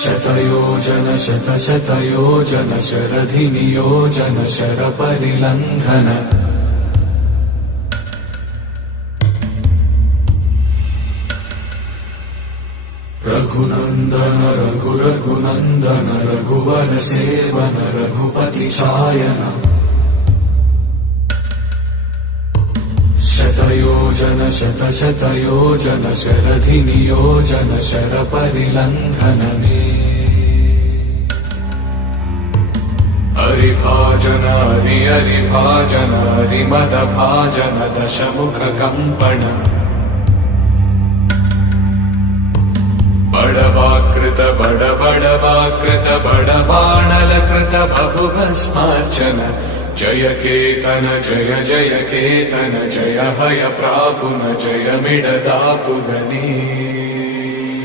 शतयोजन शतशतयोजन शरधिनियोजन शरपरिलङ्घन रघुनन्दन रघुरघुनन्दन रघुवर सेवन रघुपति चायन शतयोजन शतशतयोजन शरधिनियोजन शरपरिलङ्घन हरिभाजन हरिभाजन हरिमदभाजन दशमुखकम्पण बड़वाकृत बड़वाकृत बड़बाणलकृत बहुभस्मार्चन जय केतन जय केतन जय हय प्रापुन जय मिडदापुगनी।